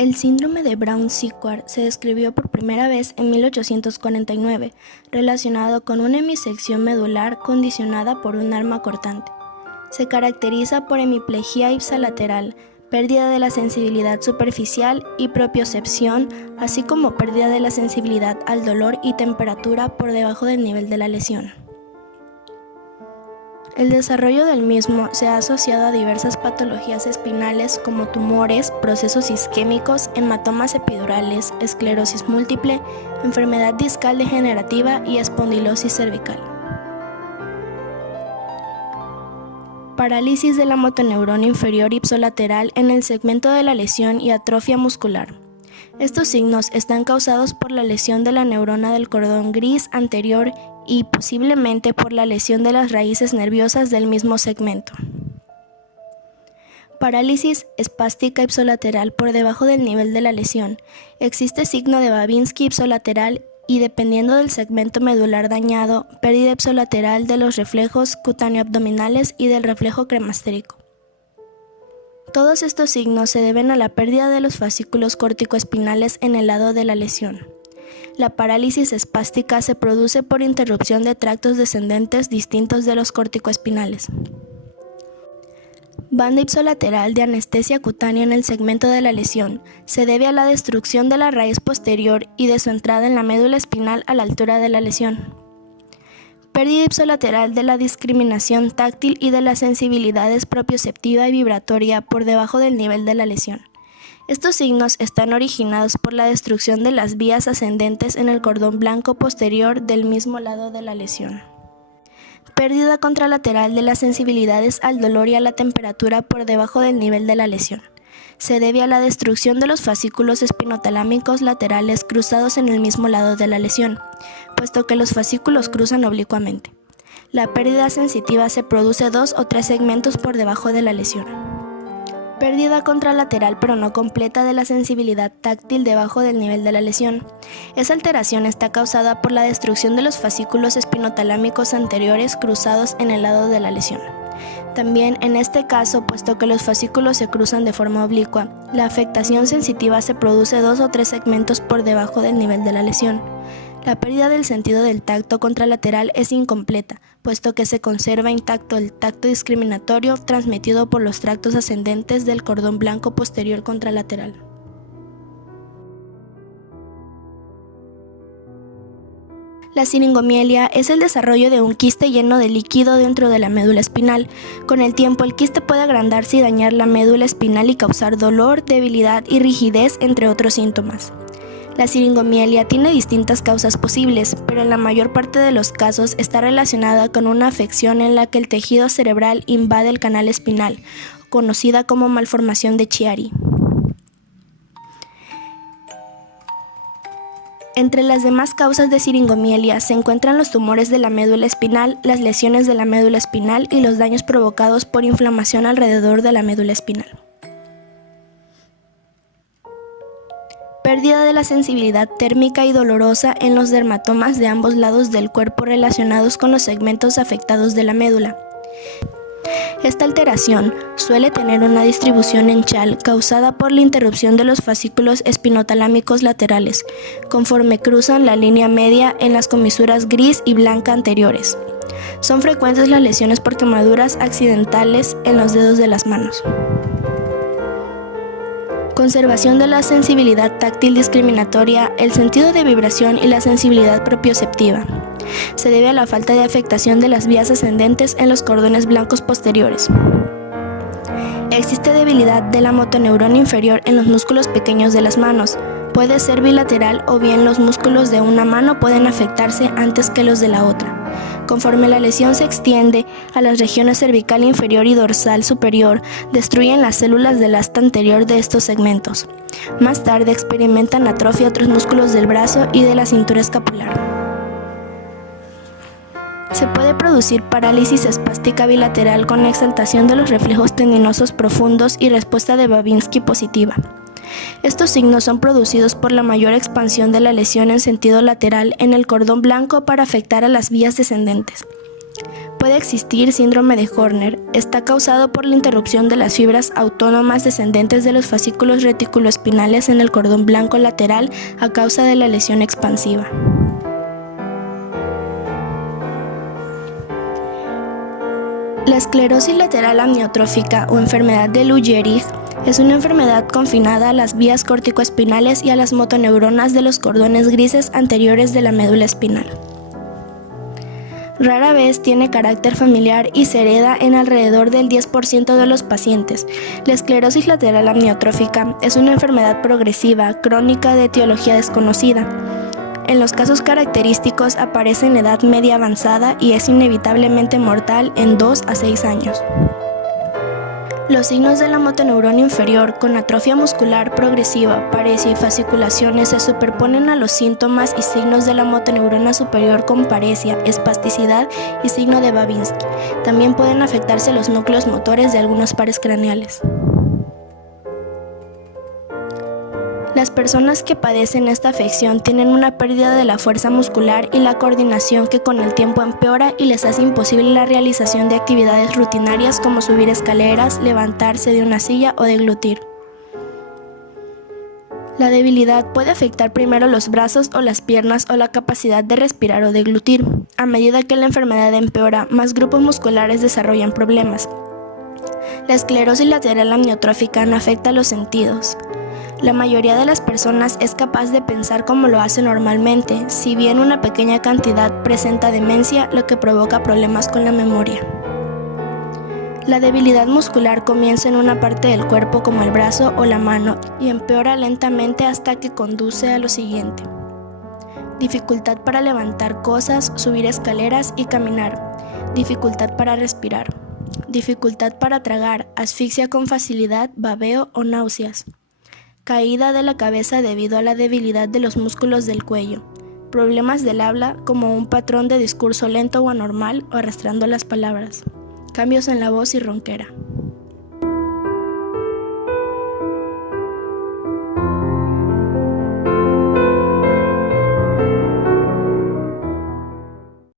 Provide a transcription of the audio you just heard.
El síndrome de Brown-Séquard se describió por primera vez en 1849, relacionado con una hemisección medular condicionada por un arma cortante. Se caracteriza por hemiplegia ipsilateral, pérdida de la sensibilidad superficial y propiocepción, así como pérdida de la sensibilidad al dolor y temperatura por debajo del nivel de la lesión. El desarrollo del mismo se ha asociado a diversas patologías espinales como tumores, procesos isquémicos, hematomas epidurales, esclerosis múltiple, enfermedad discal degenerativa y espondilosis cervical. Parálisis de la motoneurona inferior ipsilateral en el segmento de la lesión y atrofia muscular. Estos signos están causados por la lesión de la neurona del cordón gris anterior y posiblemente por la lesión de las raíces nerviosas del mismo segmento. Parálisis espástica ipsilateral por debajo del nivel de la lesión. Existe signo de Babinski ipsilateral y, dependiendo del segmento medular dañado, pérdida ipsilateral de los reflejos cutáneo-abdominales y del reflejo cremastérico. Todos estos signos se deben a la pérdida de los fascículos córtico-espinales en el lado de la lesión. La parálisis espástica se produce por interrupción de tractos descendentes distintos de los córtico-espinales. Banda ipsilateral de anestesia cutánea en el segmento de la lesión. Se debe a la destrucción de la raíz posterior y de su entrada en la médula espinal a la altura de la lesión. Pérdida ipsilateral de la discriminación táctil y de las sensibilidades propioceptiva y vibratoria por debajo del nivel de la lesión. Estos signos están originados por la destrucción de las vías ascendentes en el cordón blanco posterior del mismo lado de la lesión. Pérdida contralateral de las sensibilidades al dolor y a la temperatura por debajo del nivel de la lesión. Se debe a la destrucción de los fascículos espinotalámicos laterales cruzados en el mismo lado de la lesión, puesto que los fascículos cruzan oblicuamente. La pérdida sensitiva se produce 2 o 3 segmentos por debajo de la lesión. Pérdida contralateral pero no completa de la sensibilidad táctil debajo del nivel de la lesión. Esa alteración está causada por la destrucción de los fascículos espinotalámicos anteriores cruzados en el lado de la lesión. También en este caso, puesto que los fascículos se cruzan de forma oblicua, la afectación sensitiva se produce 2 o 3 segmentos por debajo del nivel de la lesión. La pérdida del sentido del tacto contralateral es incompleta, puesto que se conserva intacto el tacto discriminatorio transmitido por los tractos ascendentes del cordón blanco posterior contralateral. La siringomielia es el desarrollo de un quiste lleno de líquido dentro de la médula espinal. Con el tiempo, el quiste puede agrandarse y dañar la médula espinal y causar dolor, debilidad y rigidez, entre otros síntomas. La siringomielia tiene distintas causas posibles, pero en la mayor parte de los casos está relacionada con una afección en la que el tejido cerebral invade el canal espinal, conocida como malformación de Chiari. Entre las demás causas de siringomielia se encuentran los tumores de la médula espinal, las lesiones de la médula espinal y los daños provocados por inflamación alrededor de la médula espinal. Pérdida de la sensibilidad térmica y dolorosa en los dermatomas de ambos lados del cuerpo relacionados con los segmentos afectados de la médula. Esta alteración suele tener una distribución en chal causada por la interrupción de los fascículos espinotalámicos laterales, conforme cruzan la línea media en las comisuras gris y blanca anteriores. Son frecuentes las lesiones por quemaduras accidentales en los dedos de las manos. Conservación de la sensibilidad táctil discriminatoria, el sentido de vibración y la sensibilidad propioceptiva. Se debe a la falta de afectación de las vías ascendentes en los cordones blancos posteriores. Existe debilidad de la motoneurona inferior en los músculos pequeños de las manos. Puede ser bilateral o bien los músculos de una mano pueden afectarse antes que los de la otra. Conforme la lesión se extiende a las regiones cervical inferior y dorsal superior, destruyen las células del asta anterior de estos segmentos. Más tarde experimentan atrofia otros músculos del brazo y de la cintura escapular. Se puede producir parálisis espástica bilateral con exaltación de los reflejos tendinosos profundos y respuesta de Babinski positiva. Estos signos son producidos por la mayor expansión de la lesión en sentido lateral en el cordón blanco para afectar a las vías descendentes. Puede existir síndrome de Horner. Está causado por la interrupción de las fibras autónomas descendentes de los fascículos reticuloespinales en el cordón blanco lateral a causa de la lesión expansiva. La esclerosis lateral amniotrófica o enfermedad de Lou Gehrig es una enfermedad confinada a las vías corticoespinales y a las motoneuronas de los cordones grises anteriores de la médula espinal. Rara vez tiene carácter familiar y se hereda en alrededor del 10% de los pacientes. La esclerosis lateral amniotrófica es una enfermedad progresiva, crónica de etiología desconocida. En los casos característicos aparece en edad media avanzada y es inevitablemente mortal en 2 a 6 años. Los signos de la motoneurona inferior con atrofia muscular progresiva, paresia y fasciculaciones se superponen a los síntomas y signos de la motoneurona superior con paresia, espasticidad y signo de Babinski. También pueden afectarse los núcleos motores de algunos pares craneales. Las personas que padecen esta afección tienen una pérdida de la fuerza muscular y la coordinación que con el tiempo empeora y les hace imposible la realización de actividades rutinarias como subir escaleras, levantarse de una silla o deglutir. La debilidad puede afectar primero los brazos o las piernas o la capacidad de respirar o deglutir. A medida que la enfermedad empeora, más grupos musculares desarrollan problemas. La esclerosis lateral amniotrófica no afecta los sentidos. La mayoría de las personas es capaz de pensar como lo hace normalmente, si bien una pequeña cantidad presenta demencia, lo que provoca problemas con la memoria. La debilidad muscular comienza en una parte del cuerpo como el brazo o la mano y empeora lentamente hasta que conduce a lo siguiente: dificultad para levantar cosas, subir escaleras y caminar, dificultad para respirar, dificultad para tragar, asfixia con facilidad, babeo o náuseas. Caída de la cabeza debido a la debilidad de los músculos del cuello. Problemas del habla como un patrón de discurso lento o anormal o arrastrando las palabras. Cambios en la voz y ronquera.